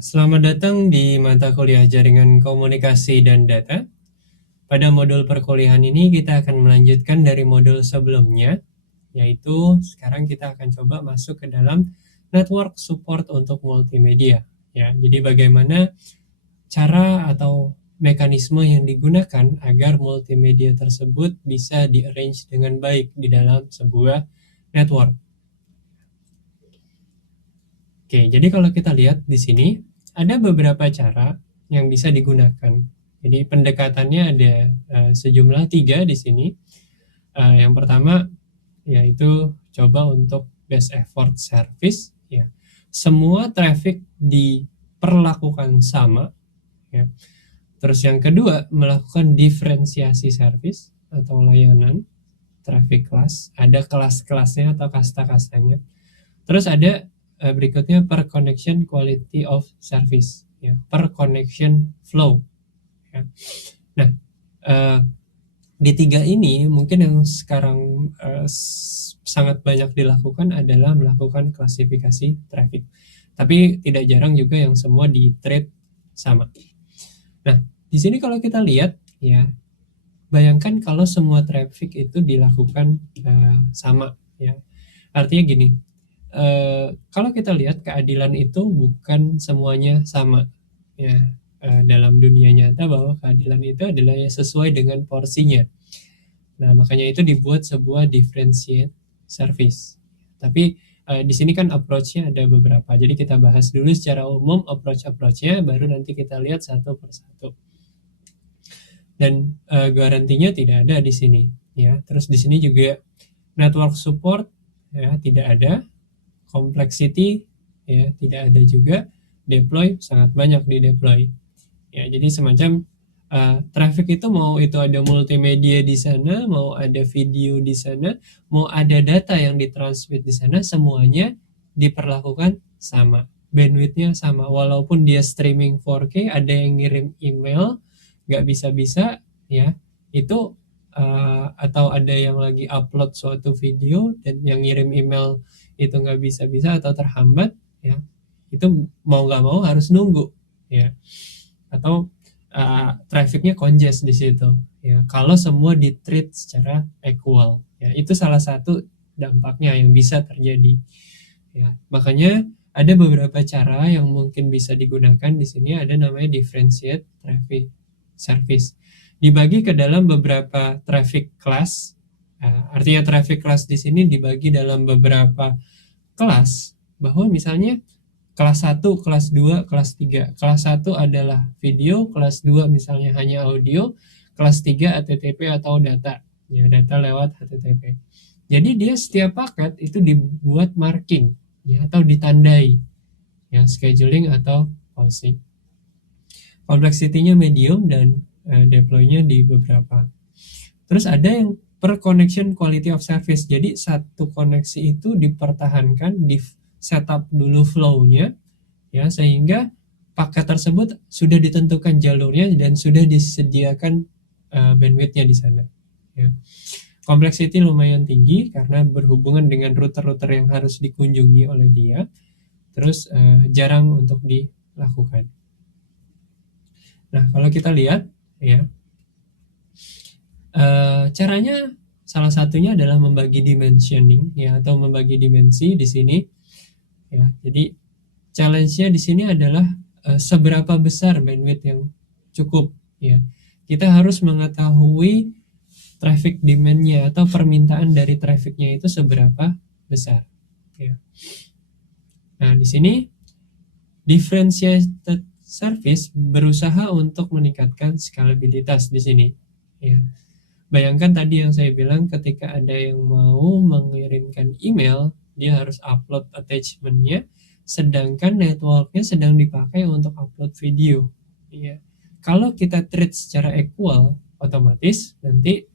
Selamat datang di mata kuliah Jaringan Komunikasi dan Data. Pada modul perkuliahan ini kita akan melanjutkan dari modul sebelumnya, yaitu sekarang kita akan coba masuk ke dalam network support untuk multimedia. Ya, jadi bagaimana cara atau mekanisme yang digunakan agar multimedia tersebut bisa di-arrange dengan baik di dalam sebuah network. Oke, jadi kalau kita lihat di sini ada beberapa cara yang bisa digunakan. Jadi pendekatannya ada sejumlah 3 di sini. Yang pertama yaitu coba untuk best effort service. Ya, semua traffic diperlakukan sama. Ya. Terus yang kedua melakukan diferensiasi service atau layanan traffic class. Ada kelas-kelasnya atau kasta-kastanya. Terus ada berikutnya per connection quality of service, ya, per connection flow. Ya. Nah, di 3 ini mungkin yang sekarang sangat banyak dilakukan adalah melakukan klasifikasi traffic. Tapi tidak jarang juga yang semua di treat sama. Nah, di sini kalau kita lihat, ya, bayangkan kalau semua traffic itu dilakukan sama, ya. Artinya gini, kalau kita lihat keadilan itu bukan semuanya sama, ya. Dalam dunia nyata bahwa keadilan itu adalah ya sesuai dengan porsinya. Nah, makanya itu dibuat sebuah differentiate service. Tapi di sini kan approach-nya ada beberapa. Jadi kita bahas dulu secara umum approach-nya, baru nanti kita lihat satu persatu. Dan garantinya tidak ada di sini, ya. Terus di sini juga network support, ya, tidak ada. Complexity, ya, tidak ada juga. Deploy sangat banyak di deploy, ya. Jadi semacam traffic itu mau itu ada multimedia di sana, mau ada video di sana, mau ada data yang ditransmit di sana, semuanya diperlakukan sama, bandwidthnya sama. Walaupun dia streaming 4K, ada yang ngirim email nggak bisa-bisa, ya, itu atau ada yang lagi upload suatu video dan yang ngirim email itu nggak bisa-bisa atau terhambat, ya, itu mau nggak mau harus nunggu, ya, atau trafficnya congest di situ, ya. Kalau semua di treat secara equal, ya, itu salah satu dampaknya yang bisa terjadi, ya. Makanya ada beberapa cara yang mungkin bisa digunakan di sini. Ada namanya differentiate traffic service, dibagi ke dalam beberapa traffic class. Artinya traffic class di sini dibagi dalam beberapa kelas, bahwa misalnya kelas 1, kelas 2, kelas 3. Kelas 1 adalah video, kelas 2 misalnya hanya audio, kelas 3 HTTP atau data, ya, data lewat HTTP. Jadi dia setiap paket itu dibuat marking, ya, atau ditandai, ya, scheduling atau pausing. Complexity-nya medium dan deploy-nya di beberapa. Terus ada yang per connection quality of service. Jadi satu koneksi itu dipertahankan, di setup dulu flow-nya, ya, sehingga paket tersebut sudah ditentukan jalurnya dan sudah disediakan bandwidth-nya di sana, ya. Complexity lumayan tinggi karena berhubungan dengan router-router yang harus dikunjungi oleh dia. Terus jarang untuk dilakukan. Nah, kalau kita lihat, ya, caranya salah satunya adalah membagi dimensioning, ya, atau membagi dimensi di sini, ya. Jadi challenge-nya di sini adalah seberapa besar bandwidth yang cukup, ya. Kita harus mengetahui traffic demand-nya atau permintaan dari traffic-nya itu seberapa besar, ya. Nah, di sini differentiated service berusaha untuk meningkatkan scalabilitas di sini, ya. Bayangkan tadi yang saya bilang, ketika ada yang mau mengirimkan email, dia harus upload attachment-nya, sedangkan network-nya sedang dipakai untuk upload video, ya. Kalau kita treat secara equal, otomatis nanti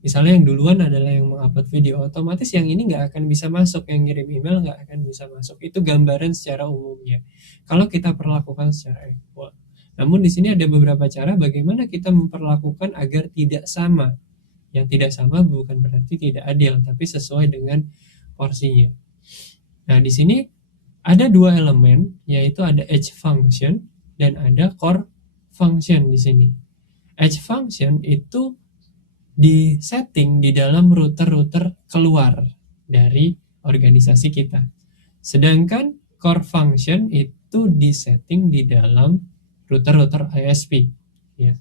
misalnya yang duluan adalah yang mengupload video, otomatis yang ini nggak akan bisa masuk, yang ngirim email nggak akan bisa masuk. Itu gambaran secara umumnya kalau kita perlakukan secara equal. Namun di sini ada beberapa cara bagaimana kita memperlakukan agar tidak sama. Yang tidak sama bukan berarti tidak adil, tapi sesuai dengan porsinya. Nah, di sini Ada dua elemen, yaitu ada edge function dan ada core function di sini. Edge function itu di setting di dalam router-router keluar dari organisasi kita. Sedangkan core function itu di setting di dalam router-router ISP. Ya.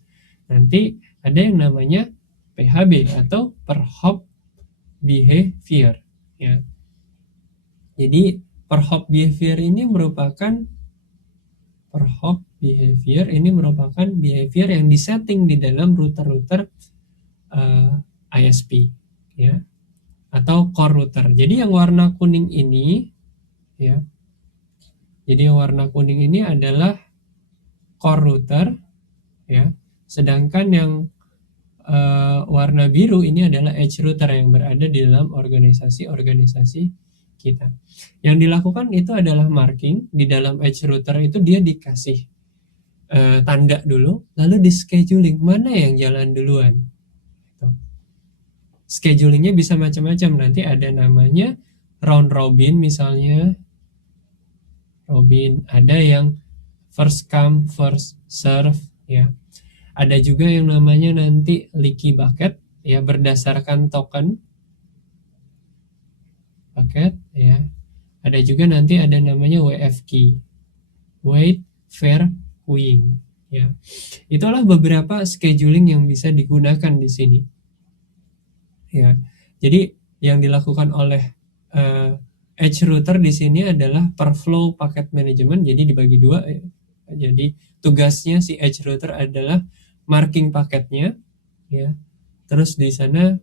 Nanti ada yang namanya PHB atau per hop behavior. Ya. Jadi per hop behavior ini merupakan behavior yang disetting di dalam router-router ISP, ya, atau core router. Jadi yang warna kuning ini, ya, jadi yang warna kuning ini adalah core router, ya, sedangkan yang warna biru ini adalah edge router yang berada di dalam organisasi kita. Yang dilakukan itu adalah marking di dalam edge router itu dia dikasih tanda dulu, lalu di scheduling mana yang jalan duluan. Schedulingnya bisa macam-macam, nanti ada namanya round robin misalnya, robin, ada yang first come first serve, ya. Ada juga yang namanya nanti leaky bucket, ya, berdasarkan token bucket, ya. Ada juga nanti ada namanya WFQ, wait fair queuing, ya. Itulah beberapa scheduling yang bisa digunakan di sini, ya. Jadi yang dilakukan oleh edge router di sini adalah per flow packet management, jadi dibagi dua. Jadi tugasnya si edge router adalah marking paketnya, ya. Terus di sana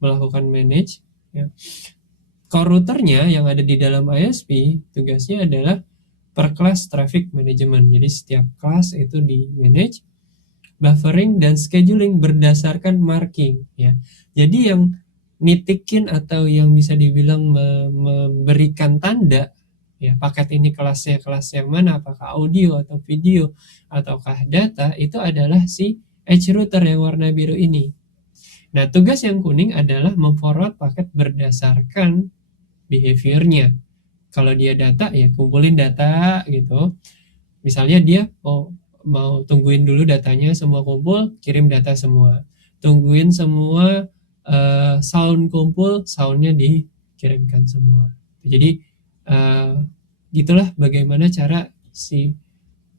melakukan manage, ya. Core routernya yang ada di dalam ISP tugasnya adalah per class traffic management. Jadi setiap kelas itu di manage, buffering dan scheduling berdasarkan marking, ya. Jadi yang nitikin atau yang bisa dibilang memberikan tanda, ya, paket ini kelasnya kelas yang mana, apakah audio atau video ataukah data, itu adalah si edge router yang warna biru ini. Nah, tugas yang kuning adalah memforward paket berdasarkan behaviornya. Kalau dia data, ya kumpulin data gitu. Misalnya dia mau tungguin dulu datanya semua kumpul, kirim data semua. Tungguin semua sound kumpul, soundnya dikirimkan semua. Jadi gitulah bagaimana cara si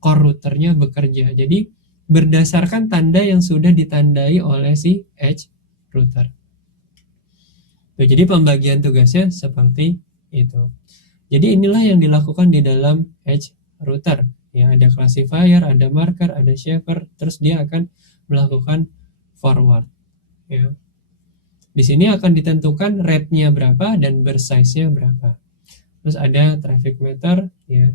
core routernya bekerja. Jadi berdasarkan tanda yang sudah ditandai oleh si edge router. Jadi pembagian tugasnya seperti itu. Jadi inilah yang dilakukan di dalam edge router. Ya, ada classifier, ada marker, ada shaper, terus dia akan melakukan forward. Ya. Di sini akan ditentukan rate-nya berapa dan burst size-nya berapa. Terus ada traffic meter, ya.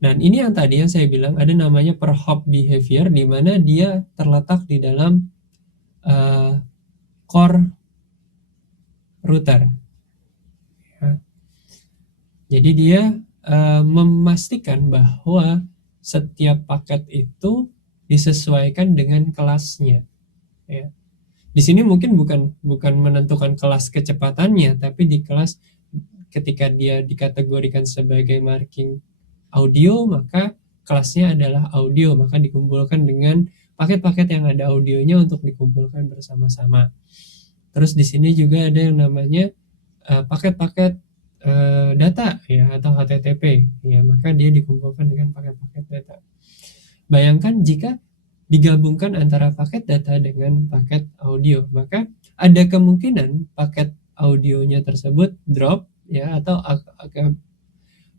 Dan ini yang tadi yang saya bilang ada namanya per hop behavior, di mana dia terletak di dalam core router. Ya. Jadi dia memastikan bahwa setiap paket itu disesuaikan dengan kelasnya. Ya. Di sini mungkin bukan menentukan kelas kecepatannya, tapi di kelas ketika dia dikategorikan sebagai marking audio, maka kelasnya adalah audio, maka dikumpulkan dengan paket-paket yang ada audionya untuk dikumpulkan bersama-sama. Terus di sini juga ada yang namanya paket-paket data, ya, atau HTTP, ya, maka dia dikumpulkan dengan paket-paket data. Bayangkan jika digabungkan antara paket data dengan paket audio, maka ada kemungkinan paket audionya tersebut drop, ya, atau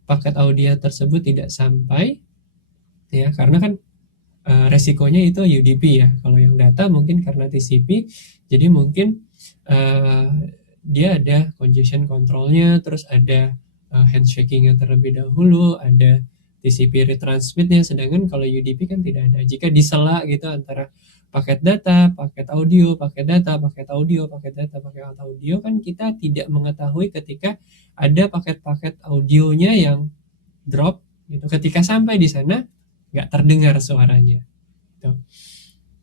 paket audio tersebut tidak sampai, ya, karena kan resikonya itu UDP, ya. Kalau yang data mungkin karena TCP, jadi mungkin dia ada congestion controlnya, terus ada handshakingnya terlebih dahulu, ada TCP retransmitnya, sedangkan kalau UDP kan tidak ada. Jika disela gitu antara paket data, paket audio, paket data, paket audio, paket data, paket audio, kan kita tidak mengetahui ketika ada paket-paket audionya yang drop gitu. Ketika sampai di sana nggak terdengar suaranya. Gitu.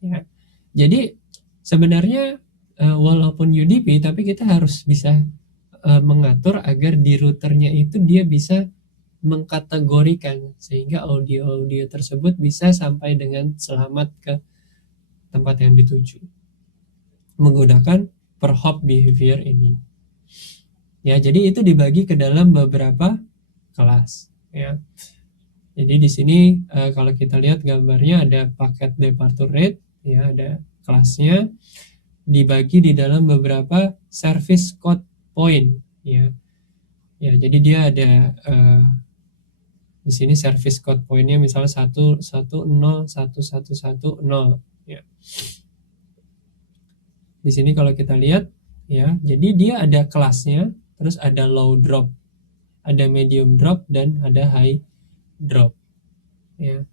Ya. Jadi sebenarnya walaupun UDP, tapi kita harus bisa mengatur agar di routernya itu dia bisa mengkategorikan sehingga audio-audio tersebut bisa sampai dengan selamat ke tempat yang dituju menggunakan per hop behavior ini. Ya, jadi itu dibagi ke dalam beberapa kelas ya. Jadi di sini kalau kita lihat gambarnya ada paket departure rate ya, ada kelasnya dibagi di dalam beberapa service code point ya. Ya, jadi dia ada di sini service code point-nya misalnya 1101110 ya. Di sini kalau kita lihat ya, jadi dia ada kelasnya, terus ada low drop, ada medium drop dan ada high drop ya.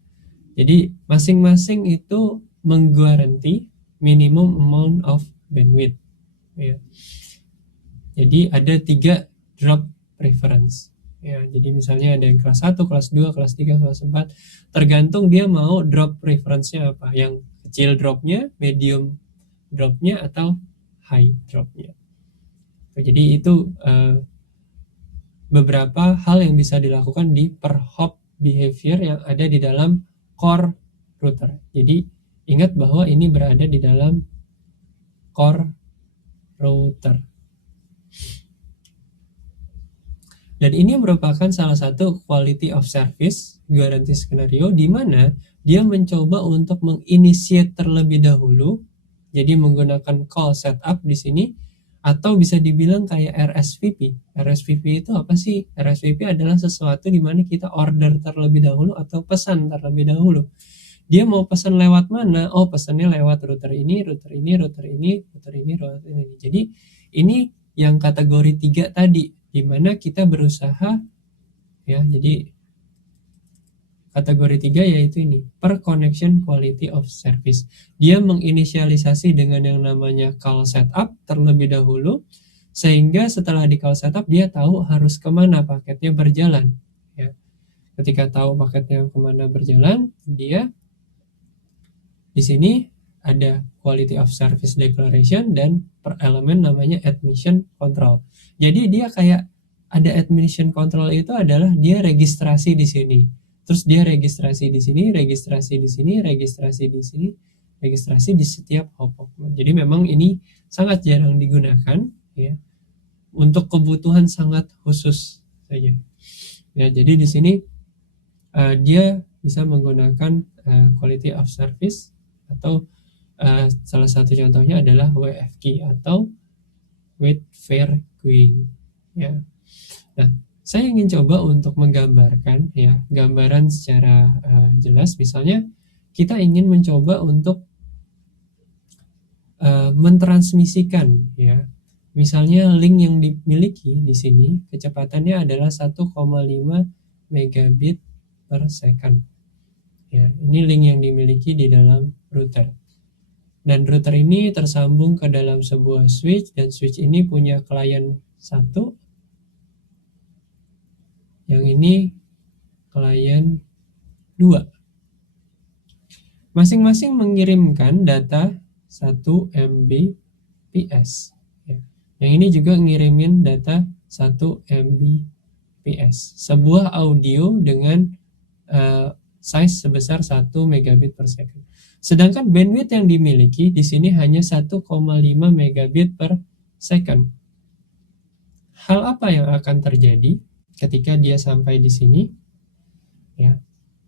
Jadi masing-masing itu menggaranti minimum amount of bandwidth ya. Jadi ada 3 drop preference ya. Jadi misalnya ada yang kelas 1, kelas 2, kelas 3, kelas 4, tergantung dia mau drop preference-nya apa, yang kecil dropnya, medium dropnya, atau high dropnya. Jadi itu beberapa hal yang bisa dilakukan di per hop behavior yang ada di dalam core router. Jadi ingat bahwa ini berada di dalam core router. Dan ini merupakan salah satu quality of service guarantee skenario di mana dia mencoba untuk menginitiate terlebih dahulu, jadi menggunakan call setup di sini, atau bisa dibilang kayak RSVP. RSVP itu apa sih? RSVP adalah sesuatu di mana kita order terlebih dahulu atau pesan terlebih dahulu. Dia mau pesan lewat mana? Oh, pesannya lewat router ini, router ini, router ini, router ini, router ini. Jadi ini yang kategori 3 tadi, di mana kita berusaha ya, jadi kategori 3 yaitu ini, per connection quality of service. Dia menginisialisasi dengan yang namanya call setup terlebih dahulu, sehingga setelah di call setup dia tahu harus kemana paketnya berjalan ya. Ketika tahu paketnya kemana berjalan, dia di sini ada quality of service declaration dan per elemen namanya admission control. Jadi dia kayak ada admission control, itu adalah dia registrasi di sini. Terus dia registrasi di sini, registrasi di sini, registrasi di sini, registrasi di setiap hop. Jadi memang ini sangat jarang digunakan ya. Untuk kebutuhan sangat khusus saja. Ya, jadi di sini dia bisa menggunakan quality of service atau salah satu contohnya adalah WFQ atau wait fair queuing ya. Nah, saya ingin coba untuk menggambarkan ya, gambaran secara jelas. Misalnya kita ingin mencoba untuk mentransmisikan ya, misalnya link yang dimiliki di sini kecepatannya adalah 1,5 megabit per second ya. Ini link yang dimiliki di dalam router. Dan router ini tersambung ke dalam sebuah switch, dan switch ini punya klien 1, yang ini klien 2. Masing-masing mengirimkan data 1 Mbps ya. Yang ini juga ngirimin data 1 Mbps, sebuah audio dengan size sebesar 1 megabit per second. Sedangkan bandwidth yang dimiliki di sini hanya 1,5 megabit per second. Hal apa yang akan terjadi ketika dia sampai di sini? Ya,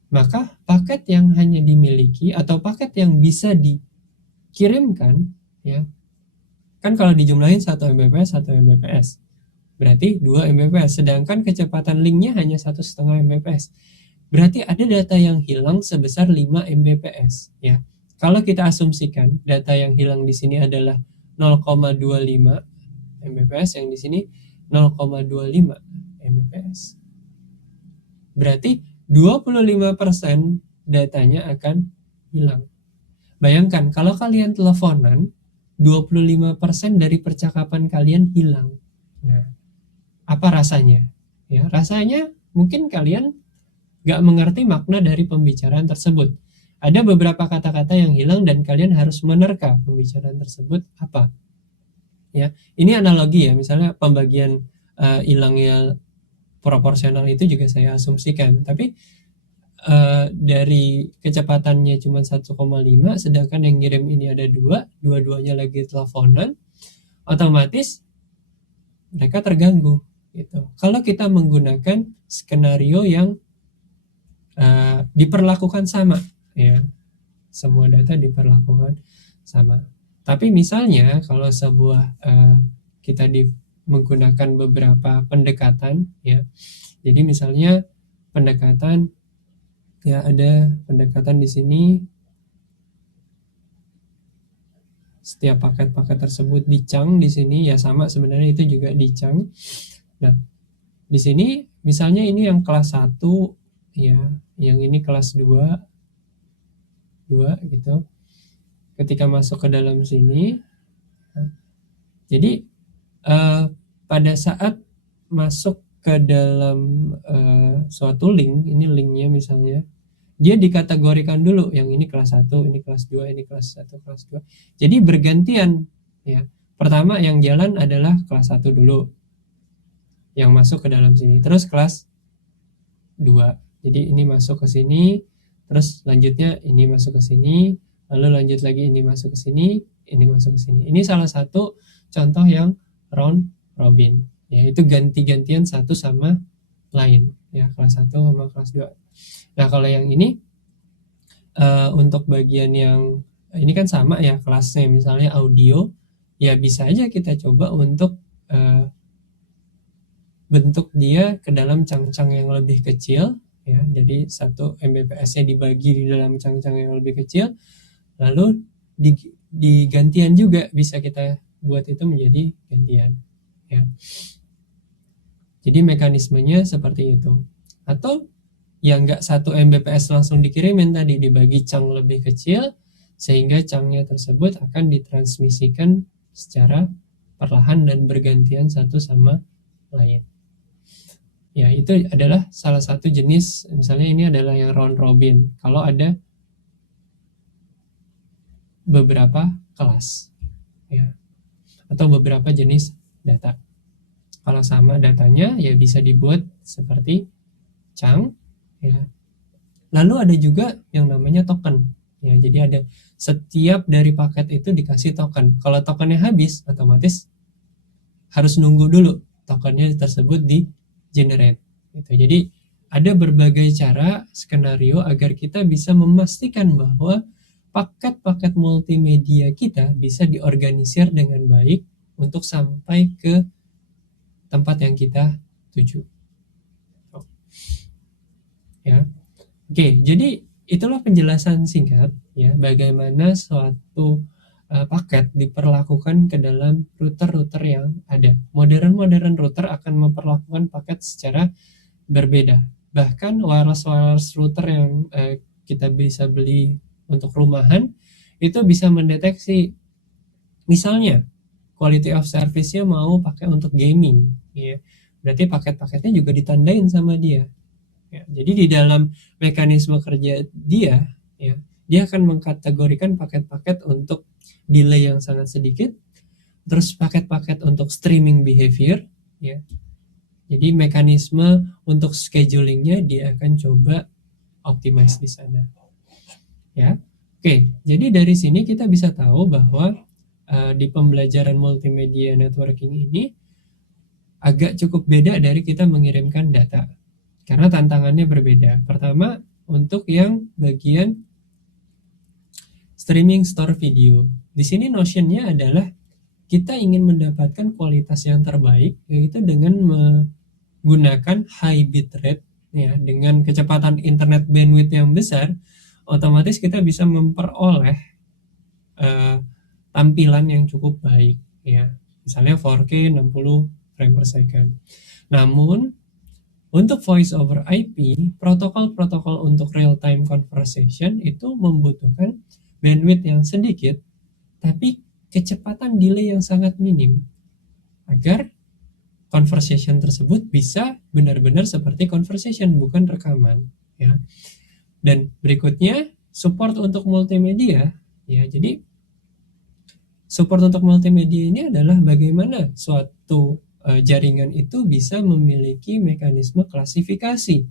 maka paket yang hanya dimiliki atau paket yang bisa dikirimkan, ya, kan kalau dijumlahin 1 Mbps, 1 Mbps, berarti 2 Mbps. Sedangkan kecepatan linknya hanya 1,5 Mbps. Berarti ada data yang hilang sebesar 5 Mbps ya. Kalau kita asumsikan data yang hilang di sini adalah 0,25 Mbps, yang di sini 0,25 Mbps. Berarti 25% datanya akan hilang. Bayangkan kalau kalian teleponan, 25% dari percakapan kalian hilang. Nah, apa rasanya? Ya, rasanya mungkin kalian gak mengerti makna dari pembicaraan tersebut. Ada beberapa kata-kata yang hilang dan kalian harus menerka pembicaraan tersebut apa. ya. Ini analogi ya, misalnya pembagian hilangnya proporsional itu juga saya asumsikan, tapi dari kecepatannya cuma 1,5 sedangkan yang ngirim ini ada dua-duanya lagi teleponan, otomatis mereka terganggu gitu. Kalau kita menggunakan skenario yang diperlakukan sama, ya, semua data diperlakukan sama. Tapi misalnya kalau sebuah kita menggunakan beberapa pendekatan, ya, jadi misalnya pendekatan, ya, ada pendekatan di sini, setiap paket-paket tersebut dicang di sini, ya sama sebenarnya itu juga dicang. Nah, di sini misalnya ini yang kelas 1, ya, yang ini kelas 2 gitu. Ketika masuk ke dalam sini, jadi pada saat masuk ke dalam suatu link, ini linknya misalnya, dia dikategorikan dulu, yang ini kelas 1, ini kelas 2, ini kelas 1, kelas 2. Jadi bergantian, ya. Pertama yang jalan adalah kelas 1 dulu, yang masuk ke dalam sini. Terus kelas 2. Jadi ini masuk ke sini, terus lanjutnya ini masuk ke sini, lalu lanjut lagi ini masuk ke sini, ini masuk ke sini. Ini salah satu contoh yang round robin, ya, itu ganti-gantian satu sama lain, ya, kelas 1 sama kelas 2. Nah, kalau yang ini untuk bagian yang ini kan sama ya kelasnya, misalnya audio, ya bisa aja kita coba untuk bentuk dia ke dalam cang-cang yang lebih kecil, ya. Jadi 1 Mbps-nya dibagi di dalam cang-cang yang lebih kecil, lalu di gantian juga bisa kita buat itu menjadi gantian, ya. Jadi mekanismenya seperti itu. Atau yang enggak 1 Mbps langsung dikirimin tadi, dibagi cang lebih kecil sehingga cangnya tersebut akan ditransmisikan secara perlahan dan bergantian satu sama lain. Ya, itu adalah salah satu jenis, misalnya ini adalah yang round robin. Kalau ada beberapa kelas, ya, atau beberapa jenis data. Kalau sama datanya, ya bisa dibuat seperti chunk, ya. Lalu ada juga yang namanya token, ya. Jadi ada setiap dari paket itu dikasih token. Kalau tokennya habis, otomatis harus nunggu dulu tokennya tersebut di generate gitu. Jadi ada berbagai cara skenario agar kita bisa memastikan bahwa paket-paket multimedia kita bisa diorganisir dengan baik untuk sampai ke tempat yang kita tuju. Ya. Oke, jadi itulah penjelasan singkat, ya, bagaimana suatu paket diperlakukan ke dalam router-router yang ada. Modern router akan memperlakukan paket secara berbeda. Bahkan wireless router yang kita bisa beli untuk rumahan itu bisa mendeteksi, misalnya quality of service-nya mau pakai untuk gaming, ya. Berarti paket-paketnya juga ditandain sama dia. Ya, jadi di dalam mekanisme kerja dia, ya, dia akan mengkategorikan paket-paket untuk delay yang sangat sedikit, terus paket-paket untuk streaming behavior, ya. Jadi mekanisme untuk schedulingnya dia akan coba optimize di sana, ya. Oke, jadi dari sini kita bisa tahu bahwa di pembelajaran multimedia networking ini agak cukup beda dari kita mengirimkan data, karena tantangannya berbeda. Pertama, untuk yang bagian streaming store video, di sini notionnya adalah kita ingin mendapatkan kualitas yang terbaik, yaitu dengan menggunakan high bitrate, ya, dengan kecepatan internet bandwidth yang besar, otomatis kita bisa memperoleh tampilan yang cukup baik, ya, misalnya 4K 60 frame per second. Namun untuk voice over IP, protokol-protokol untuk real time conversation itu membutuhkan bandwidth yang sedikit, tapi kecepatan delay yang sangat minim, agar conversation tersebut bisa benar-benar seperti conversation, bukan rekaman, ya. Dan berikutnya support untuk multimedia, ya. Jadi Support untuk multimedia ini adalah bagaimana suatu jaringan itu bisa memiliki mekanisme klasifikasi,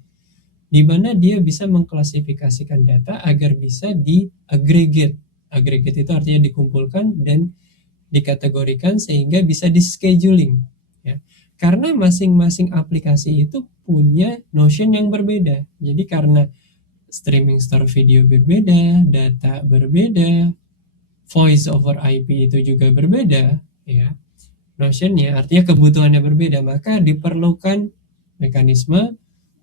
di mana dia bisa mengklasifikasikan data agar bisa di-aggregate. Aggregate itu artinya dikumpulkan dan dikategorikan sehingga bisa di-scheduling. Ya. Karena masing-masing aplikasi itu punya notion yang berbeda. Jadi karena streaming store video berbeda, data berbeda, voice over IP itu juga berbeda, ya. Notionnya artinya kebutuhannya berbeda, maka diperlukan mekanisme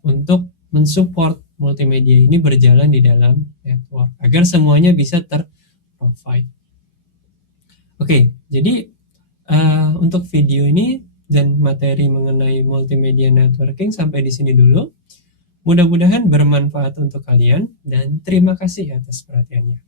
untuk mensupport multimedia ini berjalan di dalam network agar semuanya bisa terprovide. Oke, jadi untuk video ini dan materi mengenai multimedia networking sampai di sini dulu. Mudah-mudahan bermanfaat untuk kalian dan terima kasih atas perhatiannya.